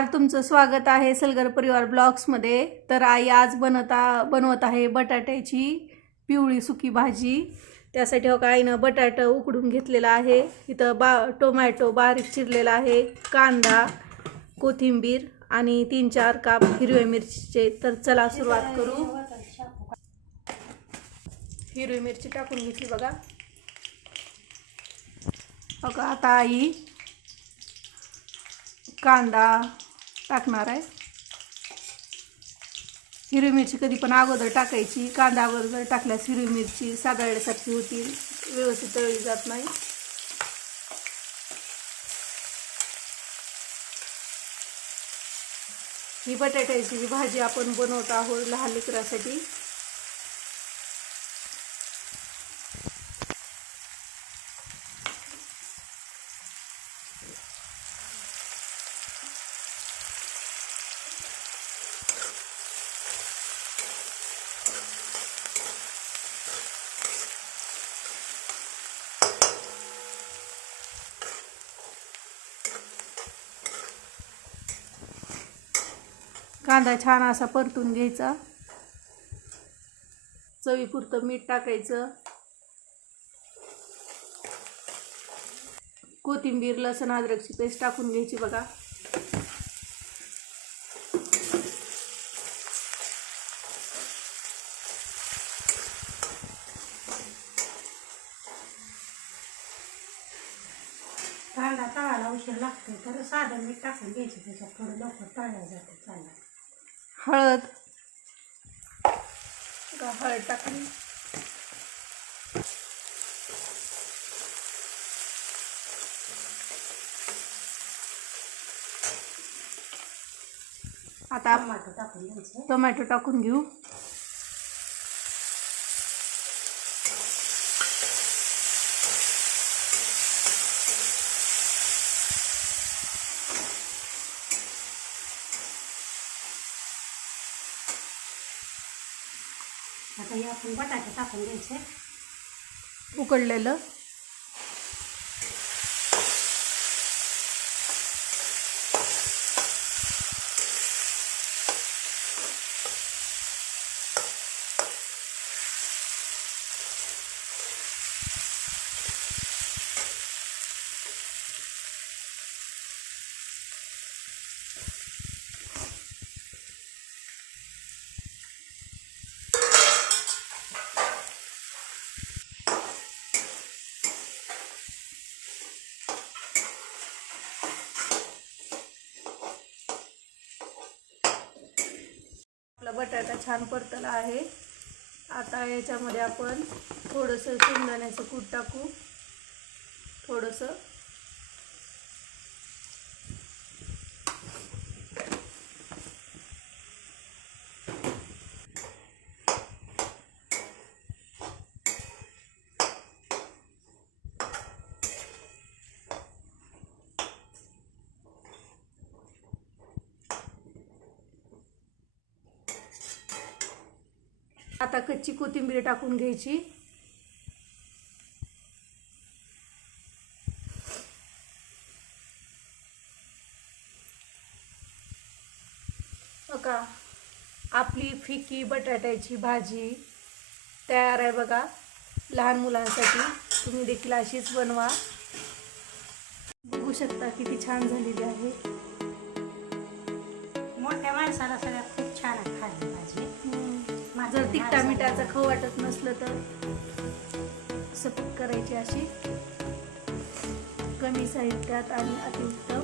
नमस्कार तुमचं स्वागत आहे सलगर परिवार ब्लॉग्समध्ये. तर आई आज बनवता बनवत आहे बटाट्याची पिवळी सुकी भाजी. त्यासाठी हो का आईनं बटाटं उकडून घेतलेलं आहे. इथं बा टोमॅटो बारीक चिरलेला आहे कांदा कोथिंबीर आणि तीन चार काप हिरव्या मिरचीचे. तर चला सुरुवात करू. हिरवी मिरची टाकून घेतली बघा. हो का आता आई कांदा टाकणार आहे. हिरवी मिरची कधी पण अगोदर टाकायची. कांदा अगोदर टाकल्यास हिरवी मिरची साधाळल्यासारखी होतील. व्यवस्थित तळली जात नाही. ही बटाट्याची जी भाजी आपण बनवत आहोत लहान लेकरासाठी कांदा छान असा परतून घ्यायचा. चवीपुरतं मीठ टाकायचं. कोथिंबीर लसण अद्रकची पेस्ट टाकून घ्यायची बघा. कांदा तळायला उशीर लागतो तर साधं मीठ टाकून घ्यायचं त्याच्यात थोडं लवकर तळल्या जाते. हळद. हळद टाकली? आता टाकून टोमॅटो टाकून घेऊ. आता हे आपण बटाटे टाकून घ्यायचे उकडलेलं बटाटा छान परतला आहे. आता याच्यामध्ये आपण थोडंसं शेंगदाण्याचं कूट टाकू. थोडंसं. आता कच्ची कोथिंबीर टाकून घ्यायची. बघा आपली फिकी बटाट्याची भाजी तयार आहे बघा. लहान मुलांसाठी तुम्ही देखील अशीच बनवा. बघू शकता किती छान झालेली आहे. मोठ्या माणसाला सगळ्यात खूप छान आहे खायला. जर तिखटा मिठाचं खाऊ वाटत नसलं तर सपक करायची अशी कमी साहित्यात आणि अतिउत्तम.